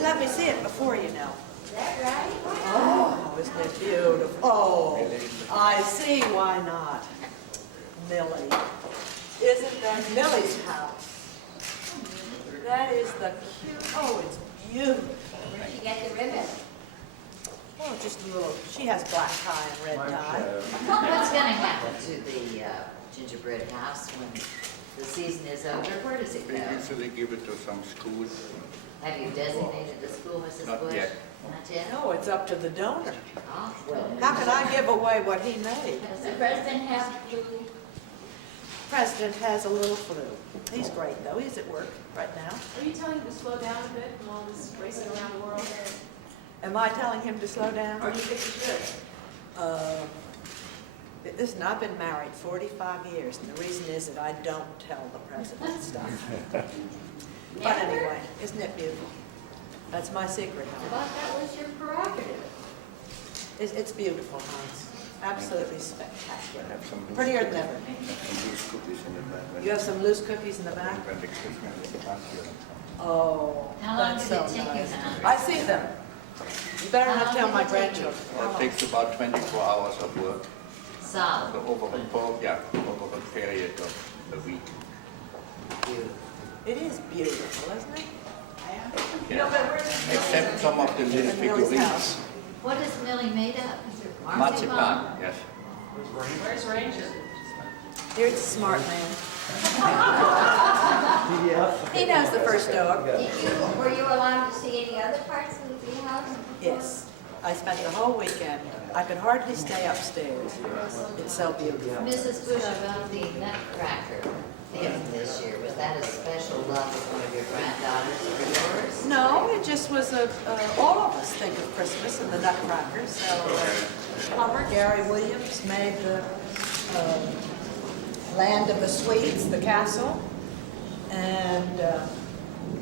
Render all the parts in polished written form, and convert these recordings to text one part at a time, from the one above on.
didn't let me see it before, you know. Is that right? Oh, isn't it beautiful? Oh, I see why not. Millie. Isn't that Millie's house? That is the cute, oh, it's beautiful. Where'd you get the ribbon? Oh, just a little, she has black tie and red tie. What's going to happen to the gingerbread house when the season is over? Where does it go? We usually give it to some schools. Have you designated the school, Mrs. Not Bush? yet. Not yet? No, it's up to the donor. Oh, well. How can I give away what he made? Does the president have food? President has a little flu. He's great, though. He's at work right now. Are you telling him to slow down a bit from all this racing around the world? Am I telling him to slow down? Or do you think he should? Listen, I've been married 45 years, and the reason is that I don't tell the president stuff. But anyway, isn't it beautiful? That's my secret, I honey. thought that was your prerogative. It's beautiful, Hans. Absolutely spectacular. I have some loose Prettier than cookies- ever. some loose cookies in the back. You have some loose cookies in the back? When the Christmas is past, you know. Oh, How long that's did so it take you, nice. Hannah? I see them. You better How not long tell did my it take you? grandchildren. Well, it takes about 24 hours of work. Solid. So over a period of a week. It is beautiful, isn't it? You know, but where's the Except some of the little In Millie's figurines. house. What is Millie made of? Marzipan, yes. Where's Ranger? Here's a smart man. He knows the first dog. Were you allowed to see any other parts of the house? Yes. I spent the whole weekend. I could hardly stay upstairs. It's so beautiful. Mrs. Bush, about the Nutcracker theme this year, was that a special love of one of your granddaughters or yours? No, it just was all of us think of Christmas and the Nutcrackers. So Plumber Gary Williams made the Land of the Swedes, the castle, and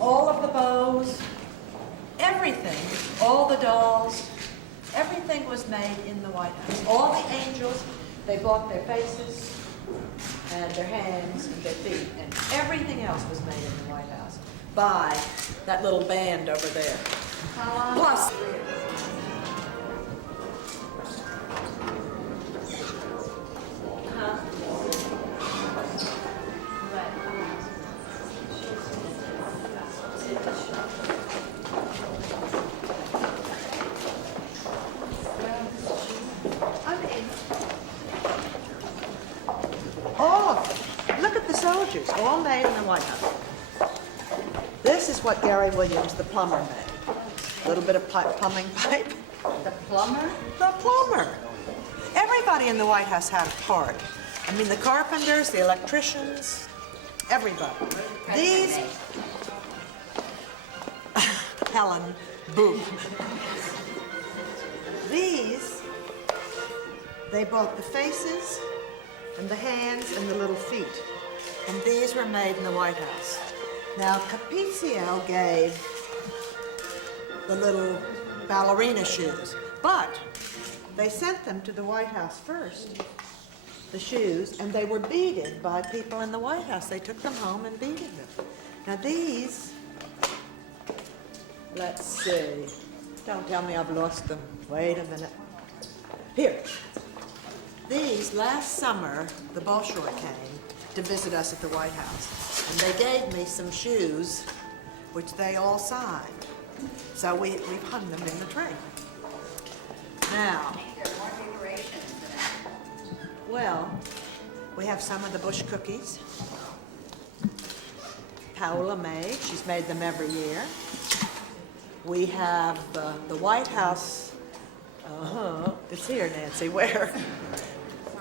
all of the bows, everything, all the dolls, everything was made in the White House. All the angels, they bought their faces and their hands and their feet, and everything else was made in the White House by that little band over there. How long? Plus, look at the soldiers, all made in the White House. This is what Gary Williams, the plumber, made. A little bit of plumbing pipe. The plumber? The plumber. Everybody in the White House had a part. I mean, the carpenters, the electricians, everybody. These, Helen, boo. These, they bought the faces and the hands and the little feet. And these were made in the White House. Now, Capizio gave the little ballerina shoes, but they sent them to the White House first, the shoes, and they were beaded by people in the White House. They took them home and beaded them. Now these, let's see, don't tell me I've lost them. Wait a minute. Here. These, last summer, the Bolshoi came to visit us at the White House, and they gave me some shoes, which they all signed. So we've hung them in the tree. Now, There are more decorations than that. well, we have some of the Bush cookies. Paola made, she's made them every year. We have the White House, it's here, Nancy, where?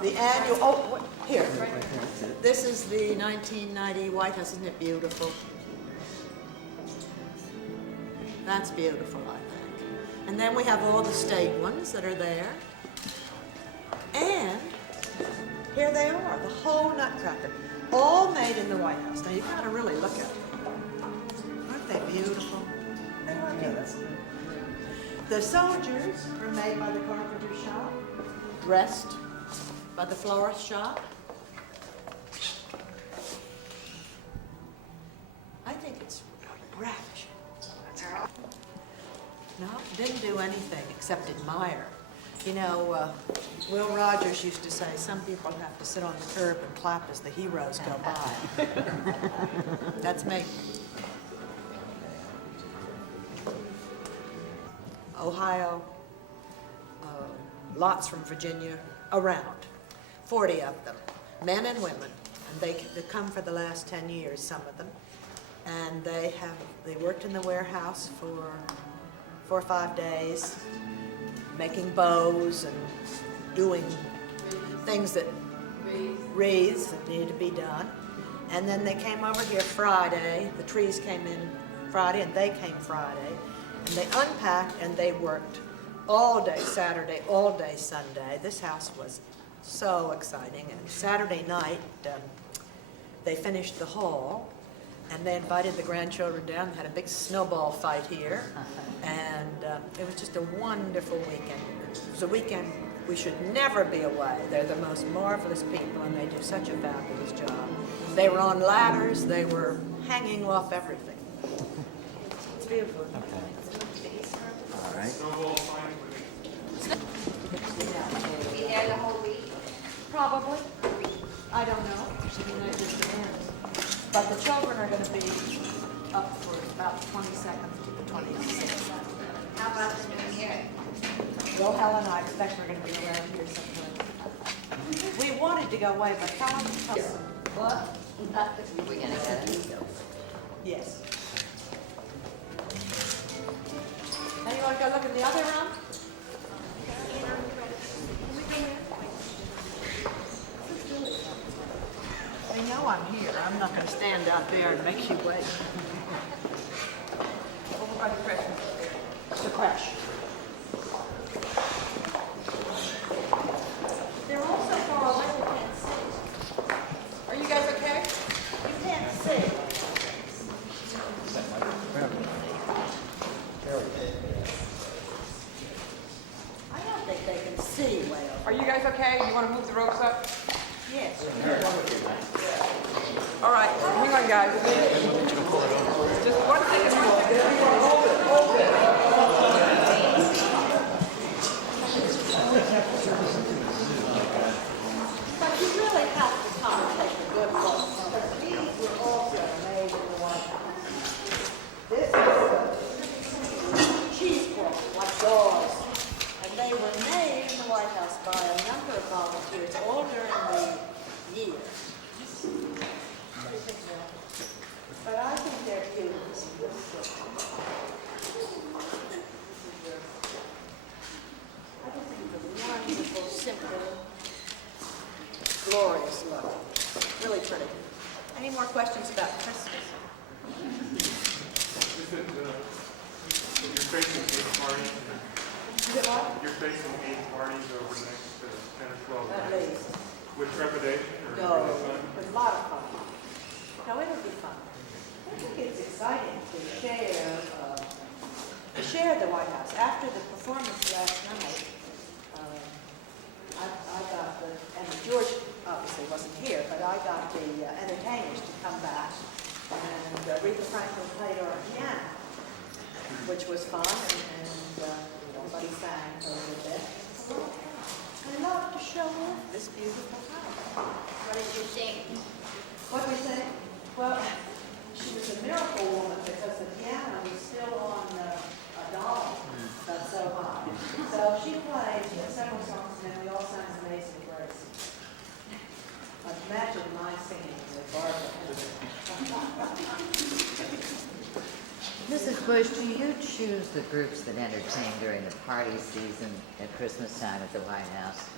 The annual, here. This is the 1990 White House, isn't it beautiful? That's beautiful, I think. And then we have all the state ones that are there. And here they are, the whole Nutcracker, all made in the White House. Now you've got to really look at them. Aren't they beautiful? They are beautiful. The soldiers were made by the carpenter shop, dressed by the florist shop. I think it's ravishing. No, didn't do anything except admire. You know, Will Rogers used to say, some people have to sit on the curb and clap as the heroes go by. That's me. Ohio, lots from Virginia, around, 40 of them, men and women. And they come for the last 10 years, some of them. And they worked in the warehouse for 4 or 5 days, making bows and doing things that wreaths that needed to be done. And then they came over here Friday. The trees came in Friday and they came Friday. And they unpacked and they worked all day Saturday, all day Sunday. This house was so exciting. And Saturday night, they finished the hall. And they invited the grandchildren down and had a big snowball fight here. And it was just a wonderful weekend. It was a weekend we should never be away. They're the most marvelous people and they do such a fabulous job. They were on ladders, they were hanging off everything. It's beautiful. All right. Be there the whole week? Probably. I don't know. It just depends. But the children are going to be up for about the 22nd to the 26th. How about the New Year? Well, Helen, I expect we're going to be around here sometime. We wanted to go away, but Helen... What? We're gonna get it. Yes. Now you want to go look in the other room? They know I'm here. I'm not going to stand out there and make you wait. Over by the crash. The crash. They're all so far away they can't see. Are you guys okay? You can't see. I don't think they can see way over. Are you guys okay? You want to move the ropes up? Yes. All right, hang on, guys. Just 1 second. But you really have to come and take a good look, because these were also made in the White House. This is cheese balls, like dolls, and they were made in the White House by a number of volunteers all during the year. But I think they're beautiful. I just think it's a wonderful, simple, glorious look. Really pretty. Any more questions about Christmas? You're facing 8 parties. Is it what? You're facing 8 parties over the next 10 or 12 At days. least. With trepidation or No, with fun? with a lot of fun. No, it'll be fun. I think it's exciting to share the White House. After the performance last night, I got and George obviously wasn't here, but I got the entertainers to come back, and Aretha Franklin played our piano, which was fun, and somebody sang a little bit. I love to show off this beautiful house. What did you sing? What we say? Well, she was a miracle woman because the piano was still on a doll, but so high. So she played several songs, and then we all sang Amazing Grace. Imagine my singing with Barbara. Mrs. Bush, do you choose the groups that entertain during the party season at Christmas time at the White House?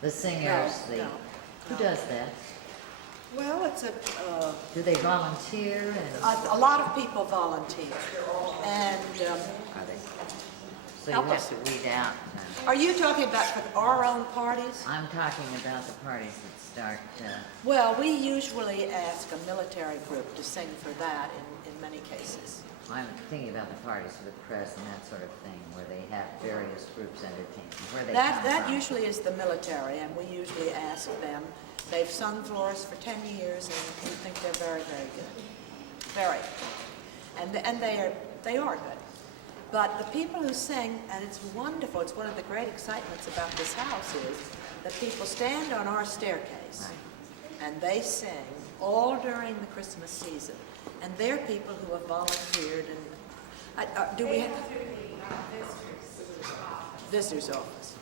The singers, No. Who does that? Well, it's Do they volunteer and a lot of people volunteer, and are they? So you Help have us. to weed out. are you talking about for our own parties? I'm talking about the parties that start, Well, we usually ask a military group to sing for that in many cases. I'm thinking about the parties for the press and that sort of thing, where they have various groups entertaining, where they come That from. usually is the military, and we usually ask them. They've sung for us for 10 years, and we think they're very, very good. Very. And they are good. But the people who sing, and it's wonderful, it's one of the great excitements about this house is that people stand on our staircase and they sing all during the Christmas season. And they're people who have volunteered and, do we have? Visitor's office.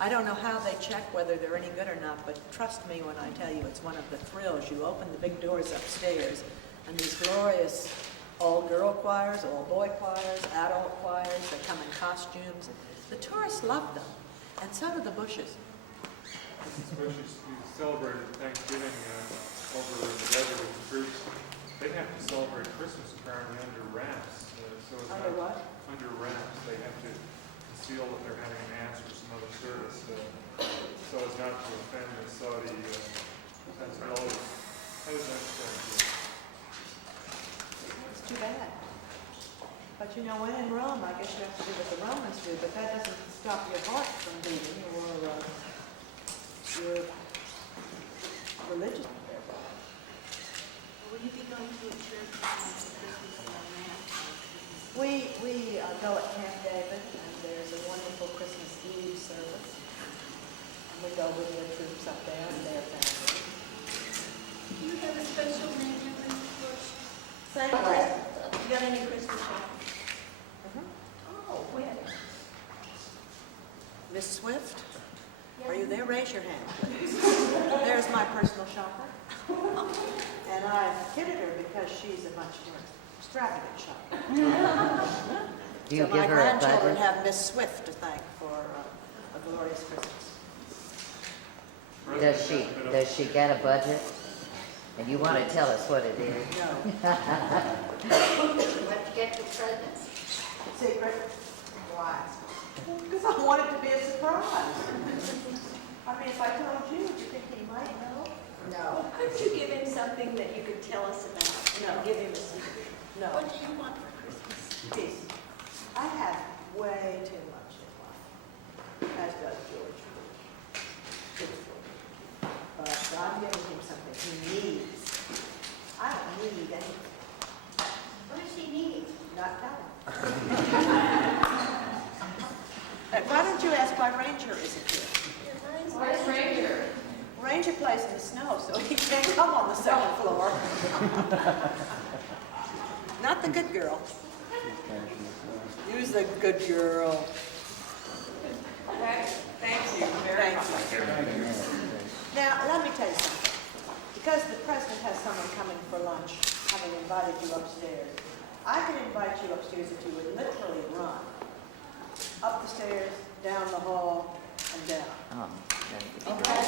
I don't know how they check whether they're any good or not, but trust me when I tell you it's one of the thrills. You open the big doors upstairs and these glorious all-girl choirs, all-boy choirs, adult choirs, they come in costumes. The tourists love them, and so do the Bushes. Especially we celebrated Thanksgiving over in the desert with the troops. They have to celebrate Christmas apparently under wraps. So it's Under not what? under wraps. They have to conceal that they're having a mass or some other service, so as not to offend the Saudi sensibilities. How does that sound? It's too bad. But you know, when in Rome, I guess you have to do what the Romans do, but that doesn't stop your heart from beating or your religion. Will you be going to a church on Christmas Mass? We go at Camp David, and there's a wonderful Christmas Eve service. And we go with the troops up there and their family. Do you have a special name in Christmas? Same You got any Christmas shopping? Oh, when? Miss Swift, are you there? Raise your hand. There's my personal shopper. And I kidded her because she's a much more extravagant shopper. Do you So give my her a grandchildren budget? have Miss Swift to thank for a glorious Christmas. Does she get a budget? And you want to tell us what it is? No. What you get for presents? Secret? Why? Because I want it to be a surprise. I mean, if I told you, do you think he might know? No. Couldn't you give him something that you could tell us about? No. Give him a secret. No. What do you want for Christmas? Peace. I have way too much in life, as does George. But I'm giving him something he needs. I don't need anything. What does he need? Not tell him. Why don't you ask why Ranger isn't here? Where's Ranger? Ranger plays in the snow, so he can't come on the second floor. Not the good girl. Use the good girl. Thank you very much. Thank you. Now, let me tell you something. Because the president has someone coming for lunch, having invited you upstairs, I can invite you upstairs if you would literally run up the stairs, down the hall, and down. Oh, that'd be Okay?